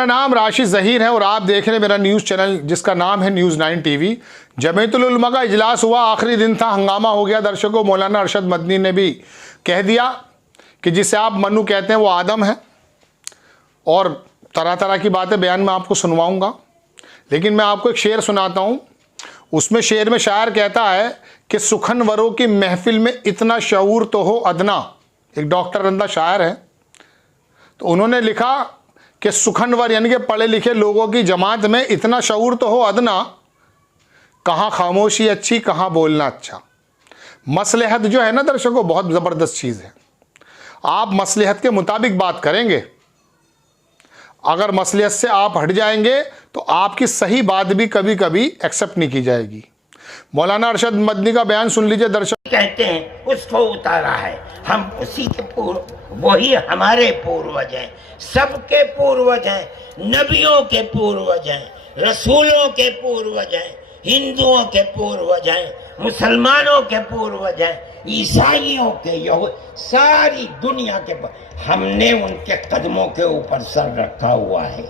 मेरा नाम राशिद ज़हीर है और आप देख रहे हैं मेरा न्यूज़ चैनल जिसका नाम है न्यूज़ 9 टीवी। जमीयतुल उलमा का इजलास हुआ, आखिरी दिन था, हंगामा हो गया। दर्शकों, मौलाना अरशद मदनी ने भी कह दिया कि जिसे आप मनु कहते हैं वो आदम है, और तरह तरह की बातें बयान में आपको सुनवाऊंगा। लेकिन मैं आपको एक शेर सुनाता हूँ। उसमें शेर में शायर कहता है कि सुखनवरों की महफिल में इतना शऊर तो हो अदना। एक डॉक्टर रंदा शायर है, तो उन्होंने लिखा कि सुखनवर यानी कि पढ़े लिखे लोगों की जमात में इतना शऊर तो हो अदना, कहाँ खामोशी अच्छी कहाँ बोलना अच्छा। मसलहत जो है ना दर्शकों, बहुत ज़बरदस्त चीज़ है। आप मसलहत के मुताबिक बात करेंगे, अगर मसलहत से आप हट जाएंगे तो आपकी सही बात भी कभी कभी एक्सेप्ट नहीं की जाएगी। मौलाना अरशद मदनी का बयान सुन लीजिए दर्शक। कहते हैं उसको उतारा है, हम उसी के पूर्व, वही हमारे पूर्वज हैं, सबके पूर्वज हैं, नबियों के पूर्वज हैं, रसूलों के पूर्वज हैं, हिंदुओं के पूर्वज हैं, मुसलमानों के पूर्वज हैं, ईसाइयों के, यहूद, सारी दुनिया के हमने उनके कदमों के ऊपर सर रखा हुआ है।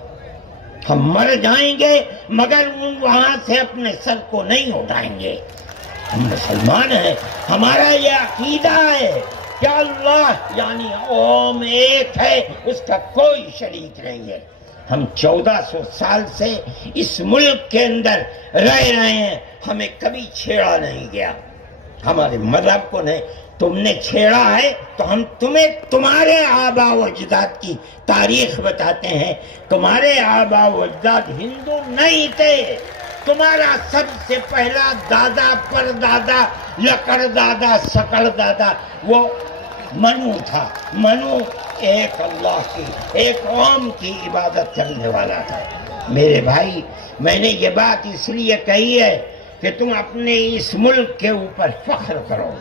हम मर जाएंगे मगर वहां से अपने सर को नहीं उठाएंगे। हम मुसलमान हैं, हमारा ये अकीदा है कि अल्लाह यानी ओम एक है, उसका कोई शरीक नहीं है। हम 1400 साल से इस मुल्क के अंदर रह रहे हैं, हमें कभी छेड़ा नहीं गया, हमारे मजहब को नहीं। तुमने छेड़ा है तो हम तुम्हें तुम्हारे आबा व अजदाद की तारीख बताते हैं। तुम्हारे आबा व अजदाद हिंदू नहीं थे, तुम्हारा सबसे पहला दादा परदादा लकड़ दादा सकड़ दादा वो मनु था। मनु एक अल्लाह की, एक ओम की इबादत करने वाला था। मेरे भाई, मैंने ये बात इसलिए कही है कि तुम अपने इस मुल्क के ऊपर फख्र करो।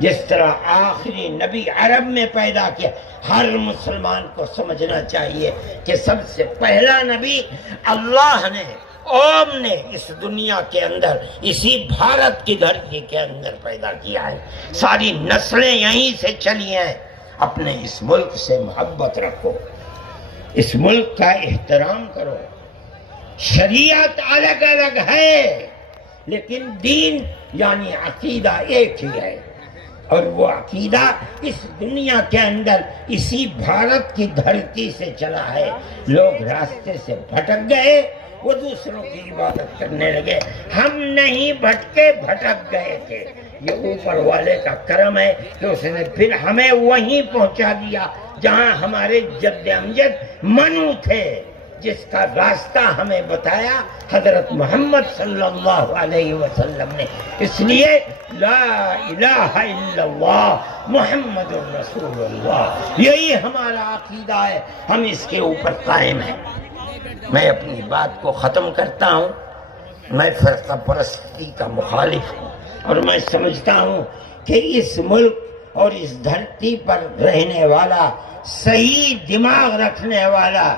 जिस तरह आखिरी नबी अरब में पैदा किया, हर मुसलमान को समझना चाहिए कि सबसे पहला नबी अल्लाह ने, ओम ने इस दुनिया के अंदर, इसी भारत की धरती के अंदर पैदा किया है। सारी नस्लें यहीं से चली हैं। अपने इस मुल्क से मोहब्बत रखो, इस मुल्क का एहतराम करो। शरीयत अलग अलग है लेकिन दीन यानी अकीदा एक ही है, और वो अकीदा इस दुनिया के अंदर इसी भारत की धरती से चला है। लोग रास्ते से भटक गए, वो दूसरों की इबादत करने लगे। हम नहीं भटके, भटक गए थे। ये ऊपर वाले का करम है कि उसने फिर हमें वहीं पहुंचा दिया जहां हमारे जद्द अमजद मनु थे, जिसका रास्ता हमें बताया हजरत मोहम्मद सल्लल्लाहु अलैहि वसल्लम ने। इसलिए ला इलाहा इल्लल्लाह मुहम्मदुर रसूलुल्लाह, यही हमारा अकीदा है, हम इसके ऊपर कायम हैं। मैं अपनी बात को ख़त्म करता हूँ। मैं फ़िरक़ा परस्ती का मुखालिफ हूँ और मैं समझता हूँ कि इस मुल्क और इस धरती पर रहने वाला, सही दिमाग रखने वाला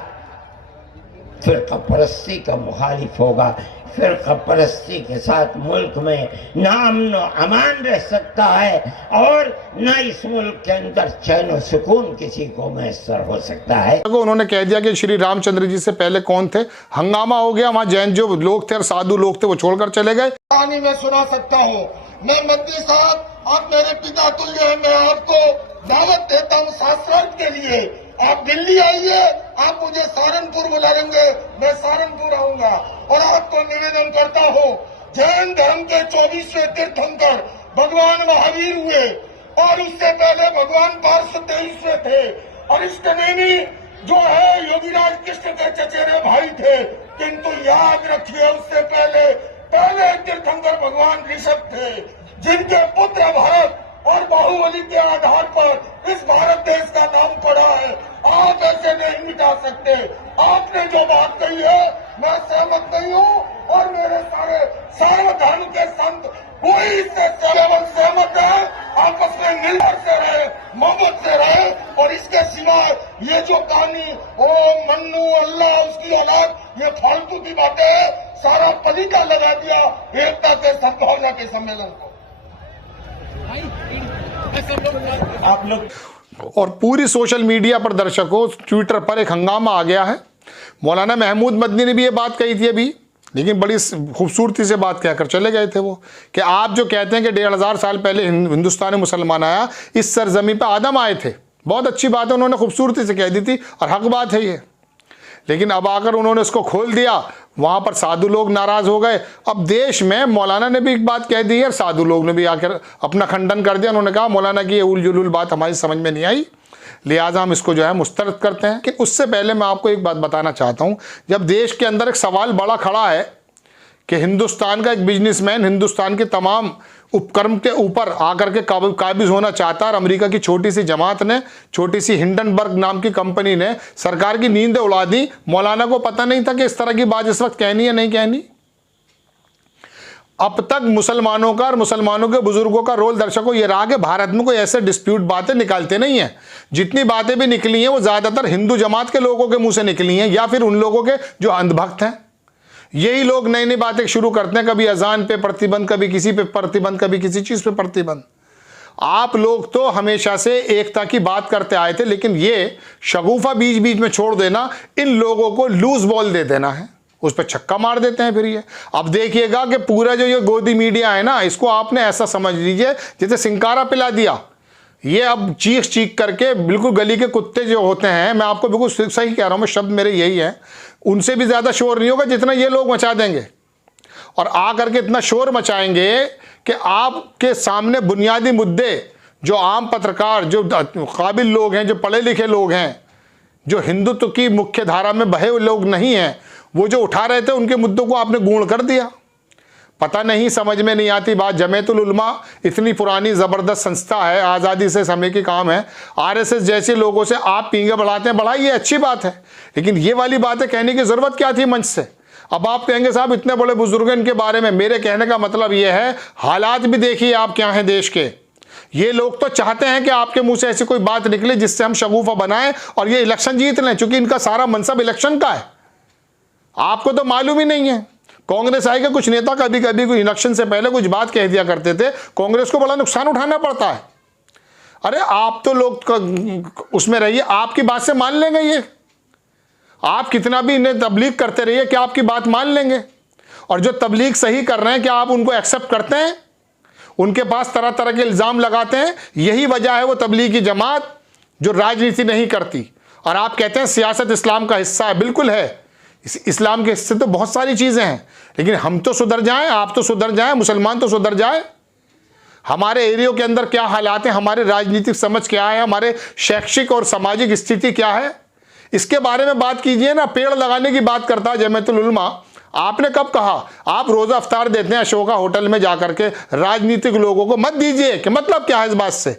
फ़िरक़ा परस्ती का मुखालिफ होगा। फ़िरक़ा परस्ती के साथ मुल्क में ना अमन व अमान रह सकता है और ना इस मुल्क के अंदर चैन और सुकून किसी को मैसर हो सकता है। उन्होंने कह दिया कि श्री रामचंद्र जी से पहले कौन थे। हंगामा हो गया, वहाँ जैन जो लोग थे और साधु लोग थे वो छोड़कर चले गए। कहानी मैं सुना सकता हूँ। मैं मदनी साहब, आप मेरे पिता तुल्य हैं, मैं आपको दावत देता हूँ शास्त्रार्थ के लिए। आप दिल्ली आइए, आप मुझे सहारनपुर बुलाएंगे, मैं सहारनपुर आऊंगा। और आपको निवेदन करता हूँ, जैन धर्म के 24वें तीर्थंकर भगवान महावीर हुए और उससे पहले भगवान पार्श्व 23वें थे। और अरिष्टनेमी जो है योगीराज कृष्ण के चचेरे भाई थे, किंतु याद रखिए उससे पहले तीर्थंकर भगवान ऋषभ थे, जिनके पुत्र भरत और बाहुबली के आधार पर इस भारत देश का नाम पड़ा है। आप ऐसे नहीं मिटा सकते। आपने जो बात कही है मैं सहमत नहीं हूँ, और मेरे सारे धर्म के संत कोई इससे केवल सहमत है। आपस में मिलकर से रहे, मोहब्बत से रहे। और इसके सिवा ये जो कहानी ओ मन्नू अल्लाह उसकी औलाद, ये फालतू की बातें है। सारा पलीटा लगा दिया एकता के सद्भावना के सम्मेलन को। आप लोग और पूरी सोशल मीडिया पर दर्शकों, ट्विटर पर एक हंगामा आ गया है। मौलाना महमूद मदनी ने भी ये बात कही थी अभी, लेकिन बड़ी खूबसूरती से बात कहकर चले गए थे वो, कि आप जो कहते हैं कि 1500 साल पहले हिंदुस्तान में मुसलमान आया, इस सरजमी पर आदम आए थे। बहुत अच्छी बात है, उन्होंने खूबसूरती से कह दी थी और हक बात है ये। लेकिन अब आकर उन्होंने इसको खोल दिया, वहाँ पर साधु लोग नाराज़ हो गए। अब देश में मौलाना ने भी एक बात कह दी है, साधु लोग ने भी आकर अपना खंडन कर दिया। उन्होंने कहा मौलाना की ये उल जुलूल बात हमारी समझ में नहीं आई, लिहाजा हम इसको जो है मुस्तरद करते हैं। कि उससे पहले मैं आपको एक बात बताना चाहता हूँ, जब देश के अंदर एक सवाल बड़ा खड़ा है कि हिंदुस्तान का एक बिजनेसमैन हिंदुस्तान के तमाम उपक्रम के ऊपर आकर के काबिज होना चाहता है, और अमेरिका की छोटी सी जमात ने, छोटी सी हिंडनबर्ग नाम की कंपनी ने सरकार की नींद उड़ा दी। मौलाना को पता नहीं था कि इस तरह की बात इस वक्त कहनी है नहीं कहनी। अब तक मुसलमानों का और मुसलमानों के बुजुर्गों का रोल दर्शकों ये रहा कि भारत में कोई ऐसे डिस्प्यूट बातें निकालते नहीं हैं। जितनी बातें भी निकली हैं वो ज़्यादातर हिंदू जमात के लोगों के मुंह से निकली हैं, या फिर उन लोगों के जो अंधभक्त हैं। यही लोग नई नई बातें शुरू करते हैं, कभी अजान पे प्रतिबंध, कभी किसी पे प्रतिबंध, कभी किसी चीज़ पे प्रतिबंध। आप लोग तो हमेशा से एकता की बात करते आए थे, लेकिन ये शगुफा बीच बीच में छोड़ देना, इन लोगों को लूज बॉल दे देना है, उस पर छक्का मार देते हैं फिर ये। अब देखिएगा कि पूरा जो ये गोदी मीडिया है ना, इसको आपने ऐसा समझ लीजिए जैसे सिंकारा पिला दिया। ये अब चीख चीख करके बिल्कुल गली के कुत्ते जो होते हैं, मैं आपको बिल्कुल सही कह रहा हूँ, मैं शब्द मेरे यही है, उनसे भी ज़्यादा शोर नहीं होगा जितना ये लोग मचा देंगे। और आ करके इतना शोर मचाएंगे कि आपके सामने बुनियादी मुद्दे जो आम पत्रकार, जो काबिल लोग हैं, जो पढ़े लिखे लोग हैं, जो हिंदुत्व की मुख्य धारा में बहे हुए लोग नहीं हैं, वो जो उठा रहे थे उनके मुद्दों को आपने गूढ़ कर दिया। पता नहीं, समझ में नहीं आती बात। जमीयतुल उलमा इतनी पुरानी ज़बरदस्त संस्था है, आज़ादी से समय की काम है। आरएसएस जैसे लोगों से आप पींगे बढ़ाते हैं, बढ़ाइए, अच्छी बात है, लेकिन ये वाली बातें कहने की ज़रूरत क्या थी मंच से। अब आप कहेंगे साहब इतने बड़े बुजुर्ग इनके बारे में, मेरे कहने का मतलब ये है, हालात भी देखिए आप क्या हैं देश के। ये लोग तो चाहते हैं कि आपके मुंह से ऐसी कोई बात निकले जिससे हम शगुफा बनाएं और ये इलेक्शन जीत लें, चूंकि इनका सारा मनसब इलेक्शन का है। आपको तो मालूम ही नहीं है, कांग्रेस आई के कुछ नेता कभी कभी कोई इलेक्शन से पहले कुछ बात कह दिया करते थे, कांग्रेस को बड़ा नुकसान उठाना पड़ता है। अरे आप तो लोग उसमें रहिए, आपकी बात से मान लेंगे ये। आप कितना भी इन्हें तबलीग करते रहिए, क्या आपकी बात मान लेंगे? और जो तबलीग सही कर रहे हैं, क्या आप उनको एक्सेप्ट करते हैं? उनके पास तरह तरह के इल्ज़ाम लगाते हैं। यही वजह है वो तबलीग की जमात जो राजनीति नहीं करती। और आप कहते हैं सियासत इस्लाम का हिस्सा है, बिल्कुल है। इस्लाम के हिस्से तो बहुत सारी चीज़ें हैं, लेकिन हम तो सुधर जाएं, आप तो सुधर जाएं, मुसलमान तो सुधर जाए। हमारे एरियो के अंदर क्या हालात हैं, हमारे राजनीतिक समझ क्या है, हमारे शैक्षिक और सामाजिक स्थिति क्या है, इसके बारे में बात कीजिए ना। पेड़ लगाने की बात करता है जमीयतुल उलमा। आपने कब कहा? आप रोज़ा अफ्तार देते हैं अशोका होटल में जाकर के, राजनीतिक लोगों को मत दीजिए कि मतलब क्या है इस बात से।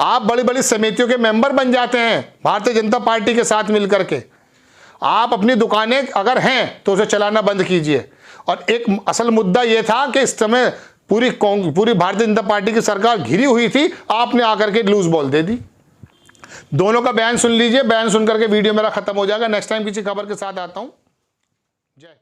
आप बड़ी बड़ी समितियों के मेंबर बन जाते हैं भारतीय जनता पार्टी के साथ मिलकर के। आप अपनी दुकानें अगर हैं तो उसे चलाना बंद कीजिए। और एक असल मुद्दा यह था कि इस समय पूरी भारतीय जनता पार्टी की सरकार घिरी हुई थी, आपने आकर के लूज बॉल दे दी। दोनों का बयान सुन लीजिए, बयान सुन करके वीडियो मेरा खत्म हो जाएगा। नेक्स्ट टाइम किसी खबर के साथ आता हूं। जय हिंद।